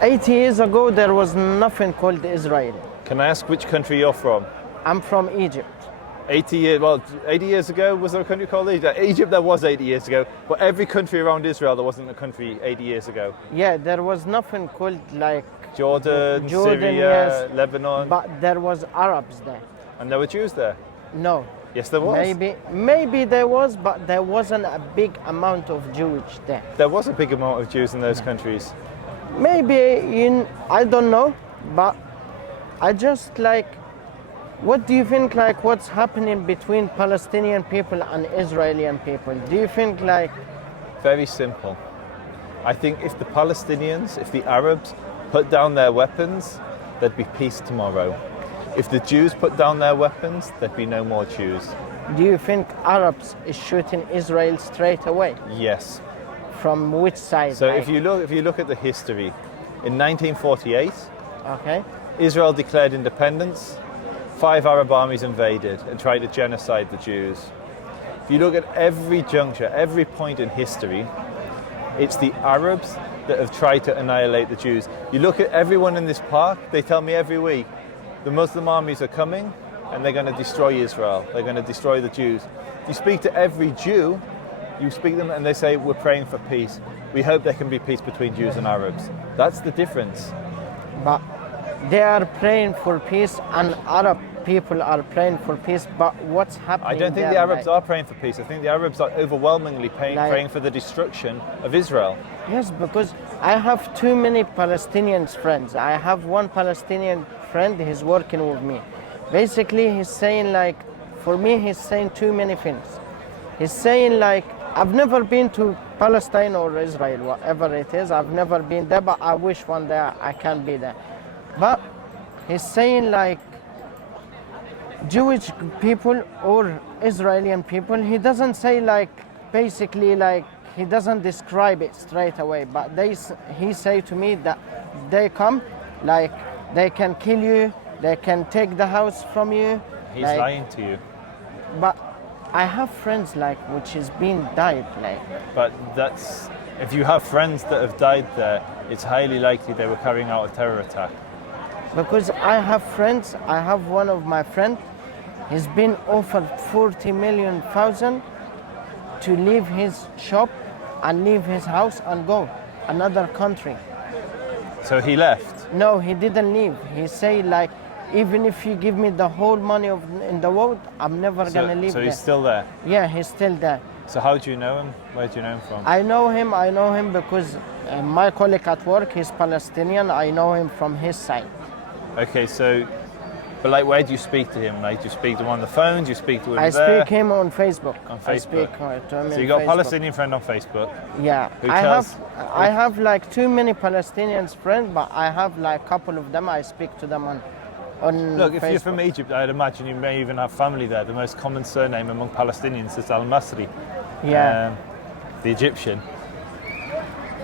80 years ago, there was nothing called Israel. Can I ask which country you're from? I'm from Egypt. 80 years ago, was there a country called Egypt? Egypt, there was 80 years ago, but every country around Israel, there wasn't a country 80 years ago. Yeah, there was nothing called like Jordan, Syria, yes, Lebanon. but there was Arabs there. And there were Jews there? No. Yes, there was. Maybe there was, but there wasn't a big amount of Jewish there. There was a big amount of Jews in those countries. Maybe I don't know, but I just like, what do you think like what's happening between Palestinian people and Israeli people? Do you think like... Very simple. I think if the Palestinians, if the Arabs put down their weapons, there'd be peace tomorrow. If the Jews put down their weapons, there'd be no more Jews. Do you think Arabs is shooting Israel straight away? Yes. From which side? So if you look at the history, in 1948, okay, Israel declared independence. 5 Arab armies invaded and tried to genocide the Jews. If you look at every juncture, every point in history, it's the Arabs that have tried to annihilate the Jews. You look at everyone in this park, they tell me every week, the Muslim armies are coming and they're going to destroy Israel. They're going to destroy the Jews. You speak to every Jew, you speak to them and they say, we're praying for peace. We hope there can be peace between Jews and Arabs. That's the difference. But they are praying for peace and Arab people are praying for peace, but what's happening? I don't think there, the Arabs are praying for peace. I think the Arabs are overwhelmingly praying for the destruction of Israel. Yes, because I have too many Palestinian friends. I have one Palestinian friend, he's working with me. Basically, he's saying like, for me, he's saying too many things. He's saying like, I've never been to Palestine or Israel, whatever it is. I've never been there, but I wish one day I can be there. But he's saying like, Jewish people or Israeli people, he doesn't say like, basically like, he doesn't describe it straight away, but he say to me that they come, like, they can kill you, they can take the house from you. He's like, lying to you. But I have friends like, which has been died like. But that's, if you have friends that have died there, it's highly likely they were carrying out a terror attack. Because I have friends, I have one of my friends, he's been offered 40 million to leave his shop and leave his house and go another country. So he left? No, he didn't leave. He say like, even if you give me the whole money in the world, I'm never gonna leave So there. he's still there? Yeah, he's still there. So how do you know him? Where do you know him from? I know him because my colleague at work, he's Palestinian. I know him from his side. Okay, so, but like, where do you speak to him? Like, do you speak to him on the phone? Do you speak to him I there? speak him on Facebook. On Facebook. I speak to him So you on got a Facebook. Palestinian friend on Facebook? Yeah, I have like too many Palestinians friends, but I have like a couple of them. I speak to them on Look, if Facebook. you're from Egypt, I'd imagine you may even have family there. The most common surname among Palestinians is Al-Masri. Yeah. The Egyptian.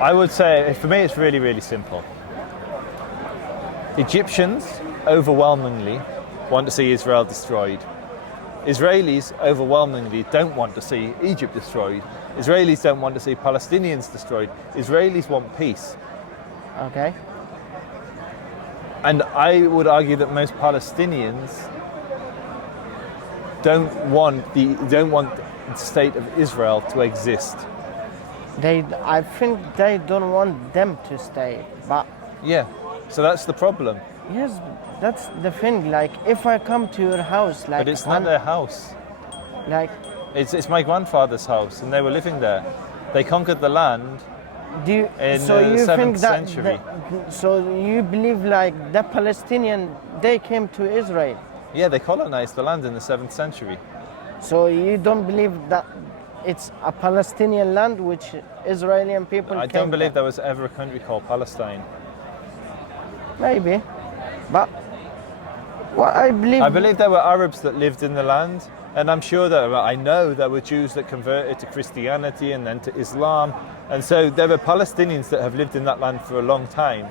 I would say, for me, it's really, really simple. Egyptians overwhelmingly want to see Israel destroyed. Israelis overwhelmingly don't want to see Egypt destroyed. Israelis don't want to see Palestinians destroyed. Israelis want peace. Okay. And I would argue that most Palestinians don't want the state of Israel to exist. I think they don't want them to stay, but Yeah, so that's the problem. yes, that's the thing. Like, if I come to your house, like, But it's not their house. like, It's my grandfather's house, and they were living there. They conquered the land. do you, In so the you 7th think that century. so you believe like the Palestinian they came to Israel? Yeah, they colonized the land in the 7th century. So you don't believe that it's a Palestinian land which Israeli people I came don't believe there? there was ever a country called Palestine. Maybe, but what I believe there were Arabs that lived in the land, and I'm sure that I know there were Jews that converted to Christianity and then to Islam, and so there were Palestinians that have lived in that land for a long time.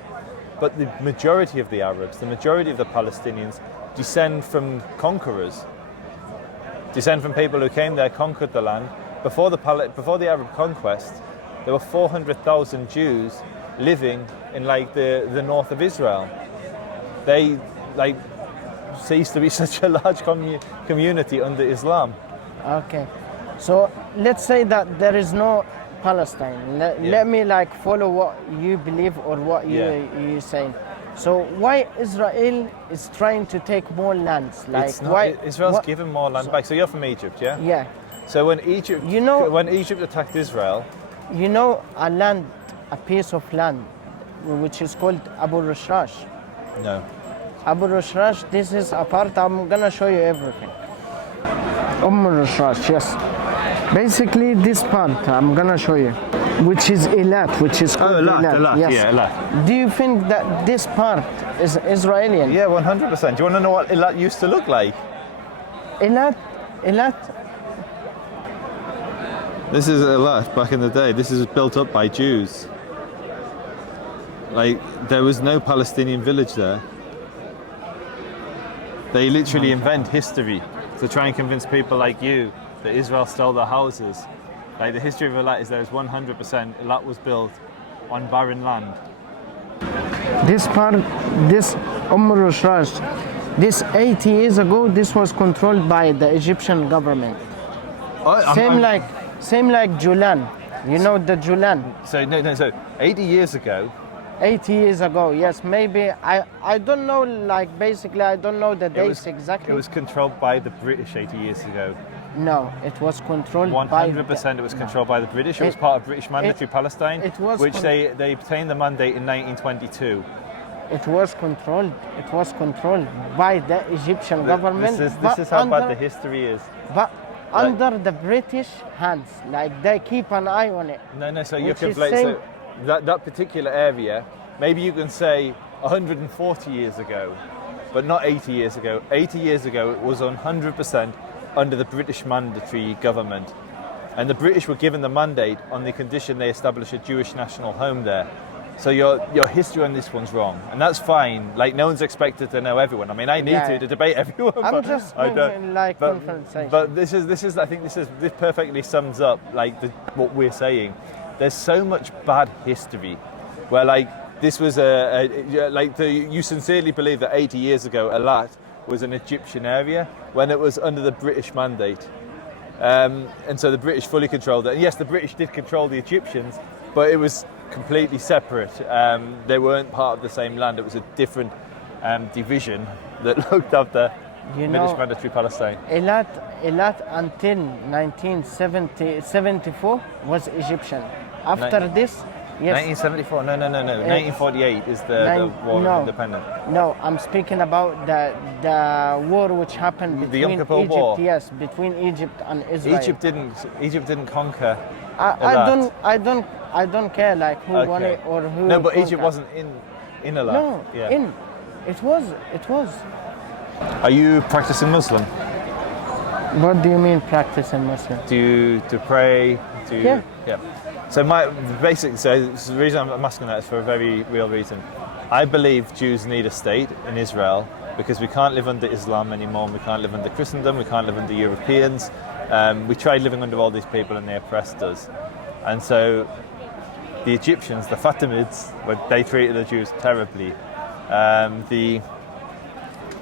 But the majority of the Arabs, the majority of the Palestinians, descend from conquerors, descend from people who came there, conquered the land. Before the Arab conquest, there were 400,000 Jews living in like the north of Israel. They like ceased to be such a large community under Islam. Okay. So let's say that there is no Palestine. Let me like follow what you believe or what you're saying. So why Israel is trying to take more lands? Like It's not, why Israel's given more land back. So you're from Egypt, yeah? Yeah. So when Egypt attacked Israel, You know a piece of land which is called Abu Rashrash. no. Abu Rashrash, this is a part, I'm gonna show you everything. Rashrash, yes. Basically this part, I'm gonna show you, which is Eilat, which is called Eilat, yes. yeah, Eilat. Do you think that this part is Israeli? Yeah, 100%. Do you want to know what Eilat used to look like? Eilat, This is Eilat back in the day. This is built up by Jews. Like, there was no Palestinian village there. They literally invent history to try and convince people like you that Israel stole their houses. Like, the history of Eilat is there is 100% Eilat was built on barren land. this part, this Rashrash, this 80 years ago, this was controlled by the Egyptian government. Same like Julan. You know the Julan? So 80 years ago, 80 years ago, yes, maybe. I don't know, like, basically, I don't know the dates exactly. it was controlled by the British 80 years ago. No, it was controlled by... 100% it was controlled by the British. It was part of British Mandatory Palestine, which they obtained the mandate in 1922. It was controlled by the Egyptian government. This is how bad the history is. But under the British hands, like they keep an eye on it. No, so you can so that particular area, maybe you can say 140 years ago, but not 80 years ago. 80 years ago it was 100% under the British mandatory government. And the British were given the mandate on the condition they establish a Jewish national home there. So your history on this one's wrong, and that's fine. Like, no one's expected to know everyone. I mean, I need to debate everyone. I'm just like conversation. But this I think this perfectly sums up like what we're saying. There's so much bad history, where like this was you sincerely believe that 80 years ago Eilat was an Egyptian area when it was under the British mandate, and so the British fully controlled it. And yes, the British did control the Egyptians, but it was completely separate. They weren't part of the same land. It was a different division that looked after British mandatory Palestine. Eilat until 1974 was Egyptian. After this, yes. 1974? No. 1948 is the war of independence. No, I'm speaking about the war which happened between Yom Kippur Egypt. War. Yes, between Egypt and Israel. Egypt didn't conquer. I don't care like who won it or who. No, but Egypt wasn't in Eilat. No, it was. Are you practicing Muslim? What do you mean practicing Muslim? Do you pray? Yeah. So the reason I'm asking that is for a very real reason. I believe Jews need a state in Israel because we can't live under Islam anymore. We can't live under Christendom. We can't live under Europeans. We tried living under all these people and they oppressed us. And so the Egyptians, the Fatimids, they treated the Jews terribly.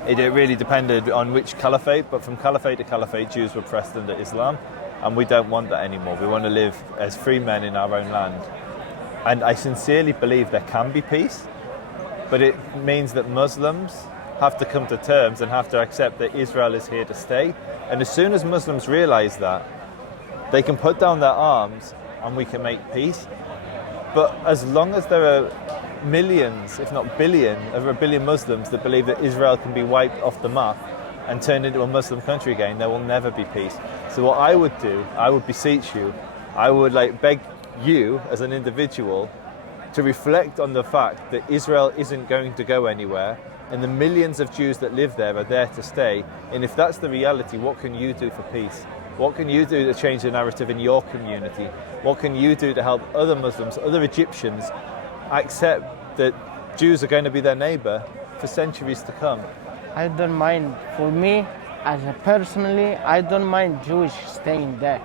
It really depended on which caliphate, but from caliphate to caliphate, Jews were oppressed under Islam, and we don't want that anymore. We want to live as free men in our own land. And I sincerely believe there can be peace, but it means that Muslims have to come to terms and have to accept that Israel is here to stay. And as soon as Muslims realize that, they can put down their arms and we can make peace. But as long as there are millions, if not billion, over a billion Muslims that believe that Israel can be wiped off the map and turned into a Muslim country again, there will never be peace. So what I would do, I would beseech you, I would beg you as an individual to reflect on the fact that Israel isn't going to go anywhere and the millions of Jews that live there are there to stay. And if that's the reality, what can you do for peace? What can you do to change the narrative in your community? What can you do to help other Muslims, other Egyptians, accept that Jews are going to be their neighbour for centuries to come? I don't mind. For me, personally, I don't mind Jewish staying there.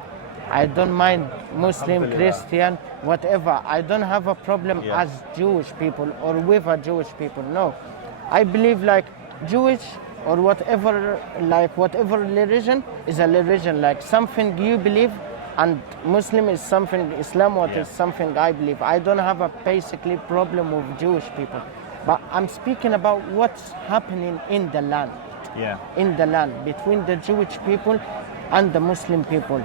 I don't mind Muslim, Alhamdulillah. Christian, whatever. I don't have a problem Yeah. as Jewish people or with a Jewish people. No, I believe like Jewish or whatever, like whatever religion is a religion, like something you believe, and Muslim is something, Islam what Yeah. is something I believe. I don't have a basically problem with Jewish people, but I'm speaking about what's happening in the land. Yeah. In the land between the Jewish people and the Muslim people.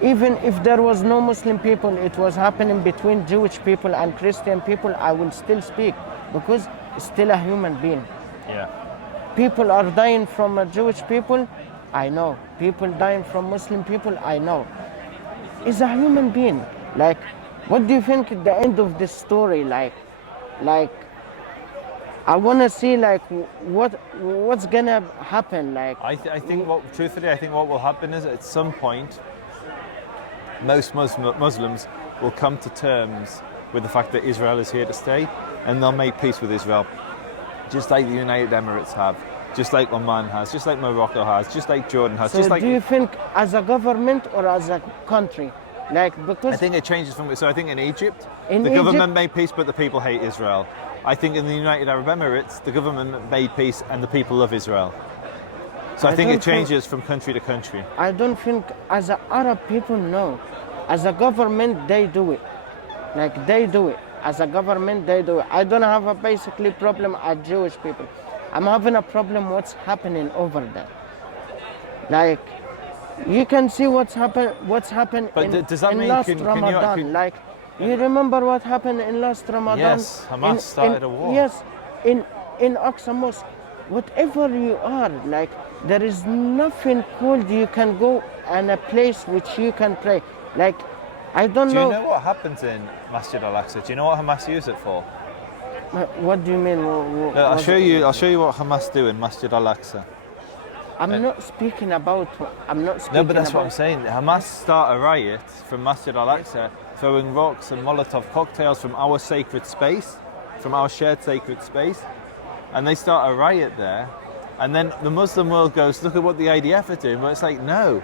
Even if there was no Muslim people, it was happening between Jewish people and Christian people, I will still speak because it's still a human being. Yeah. People are dying from Jewish people, I know. People dying from Muslim people, I know. It's a human being. Like, what do you think at the end of this story? Like, I want to see like what's gonna happen. Like, I think truthfully, I think what will happen is at some point, most Muslims will come to terms with the fact that Israel is here to stay, and they'll make peace with Israel, just like the United Emirates have, just like Oman has, just like Morocco has, just like Jordan has. so Just like do you think as a government or as a country? Like, because I think it changes from. So I think in Egypt, In the Egypt- government made peace, but the people hate Israel. I think in the United Arab Emirates, the government made peace and the people love Israel. So I I think don't it changes from country to country. I don't think as a Arab people, no. As a government, they do it. Like, they do it. As a government, they do it. I don't have a basically problem as Jewish people. I'm having a problem what's happening over there. Like, you can see what's happened But in, does that in mean- last can you- Ramadan. Like, you remember what happened in last Ramadan? Yes, Hamas started a war. Yes, in Al-Aqsa Mosque. Whatever you are, like, there is nothing cold you can go and a place which you can pray. Like, I don't Do you know. know what happens in Masjid Al-Aqsa? Do you know what Hamas use it for? What do you mean? Look, I'll show you what Hamas do in Masjid Al-Aqsa. I'm not speaking about. I'm not speaking No, but that's about. what I'm saying. Hamas start a riot from Masjid Al-Aqsa, throwing rocks and Molotov cocktails from our sacred space, from our shared sacred space, and they start a riot there. And then the Muslim world goes, look at what the IDF are doing. But it's like, no,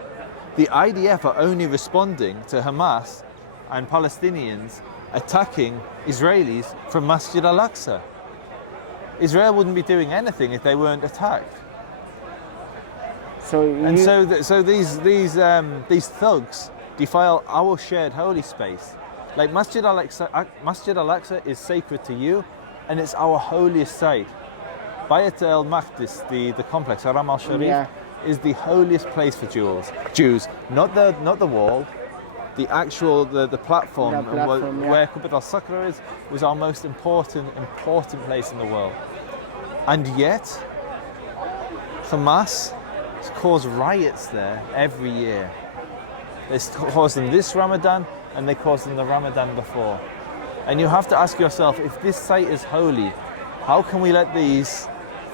the IDF are only responding to Hamas and Palestinians attacking Israelis from Masjid Al-Aqsa. Israel wouldn't be doing anything if they weren't attacked. So And you, so these thugs defile our shared holy space. Like Masjid Al-Aqsa is sacred to you, and it's our holiest site. Bayt al-Maqdis, the complex, Haram al-Sharif, Yeah. is the holiest place for Jews. Not the wall, the actual the platform, The platform, and yeah. where Qubbat al-Sakra is, was our most important place in the world. And yet, Hamas cause riots there every year. They cause them this Ramadan, and they caused them the Ramadan before. And you have to ask yourself, if this site is holy, how can we let these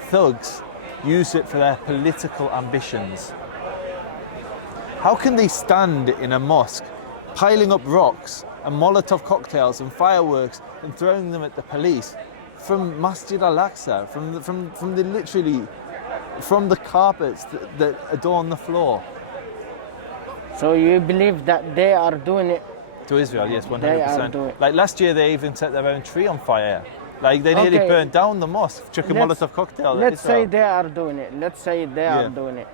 thugs use it for their political ambitions? How can they stand in a mosque, piling up rocks and Molotov cocktails and fireworks and throwing them at the police from Masjid Al-Aqsa, from the carpets that adorn the floor? so you believe that they are doing it? To Israel, yes, 100%. They are doing- Like last year, they even set their own tree on fire. Like they nearly Okay. burned down the mosque, chuck a Let's- Molotov cocktail at Let's say Israel. they are doing it. Let's say they Yeah. are doing it.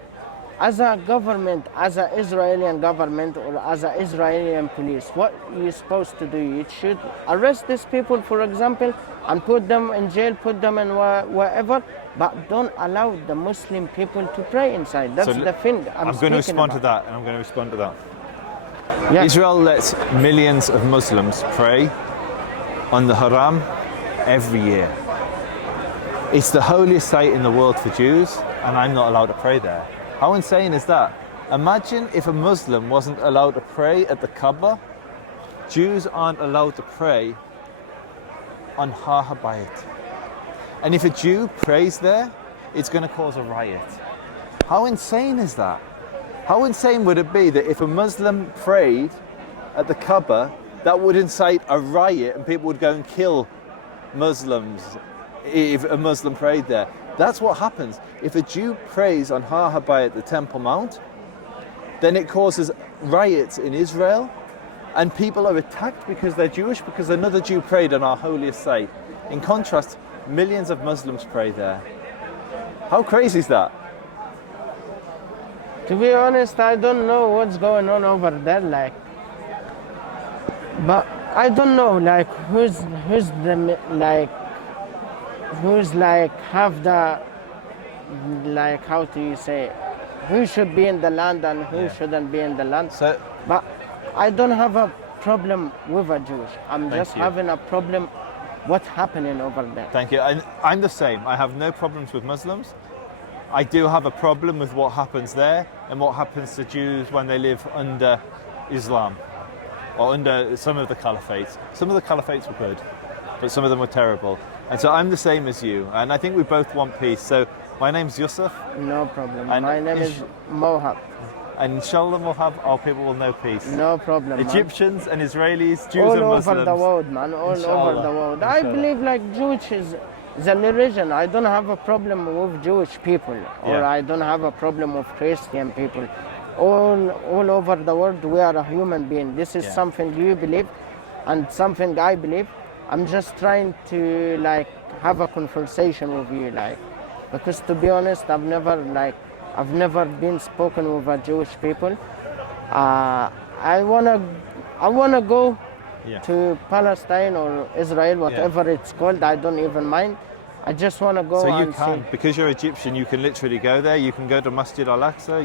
As a government, as an Israeli government or as an Israeli police, what you supposed to do? You should arrest these people, for example, and put them in jail, put them in wherever, but don't allow the Muslim people to pray inside. That's So the thing I'm going to speaking respond to about. that, and I'm going to respond to that. Yeah. Israel lets millions of Muslims pray on the Haram every year. It's the holiest site in the world for Jews, and I'm not allowed to pray there. How insane is that? Imagine if a Muslim wasn't allowed to pray at the Kaaba. Jews aren't allowed to pray on Har HaBayit. And if a Jew prays there, it's going to cause a riot. How insane is that? How insane would it be that if a Muslim prayed at the Kaaba, that would incite a riot and people would go and kill Muslims if a Muslim prayed there? That's what happens. If a Jew prays on Har HaBayit, the Temple Mount, then it causes riots in Israel, and people are attacked because they're Jewish, because another Jew prayed on our holiest site. In contrast, millions of Muslims pray there. How crazy is that? To be honest, I don't know what's going on over there, like. But I don't know, like, who's have the, like, how do you say, who should be in the land and who shouldn't be in the land. So, but I don't have a problem with a Jewish. I'm just you. having a problem what's happening over there. Thank you. I'm the same. I have no problems with Muslims. I do have a problem with what happens there and what happens to Jews when they live under Islam or under some of the caliphates. Some of the caliphates were good, but some of them were terrible. And so I'm the same as you, and I think we both want peace. So my name's Yusuf. No problem. And my name is Mohab. And inshallah our people will know peace. No problem, Egyptians and Israelis, Jews all and Muslims. All over the world, man. All Inshallah. over the world. Inshallah. I believe like Jewish is a religion. I don't have a problem with Jewish people, or I don't have a problem with Christian people. All over the world, we are a human being. This is something you believe, and something I believe. I'm just trying to like have a conversation with you, like, because to be honest, I've never been spoken with a Jewish people. I wanna go to Palestine or Israel, whatever it's called. I don't even mind. I just wanna go. So and see. Because you're Egyptian, you can literally go there. You can go to Masjid Al-Aqsa.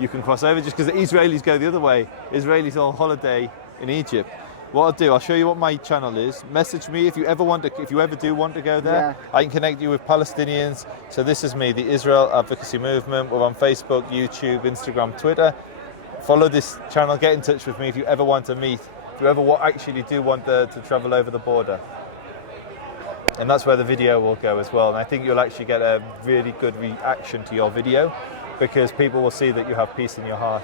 You can cross over. Just because the Israelis go the other way. Israelis on holiday in Egypt. What I'll do, I'll show you what my channel is. Message me if you ever do want to go there. I can connect you with Palestinians. So this is me, the Israel Advocacy Movement. We're on Facebook, YouTube, Instagram, Twitter. Follow this channel. Get in touch with me if you ever want to meet. If you ever actually do want to travel over the border. And that's where the video will go as well. And I think you'll actually get a really good reaction to your video, because people will see that you have peace in your heart.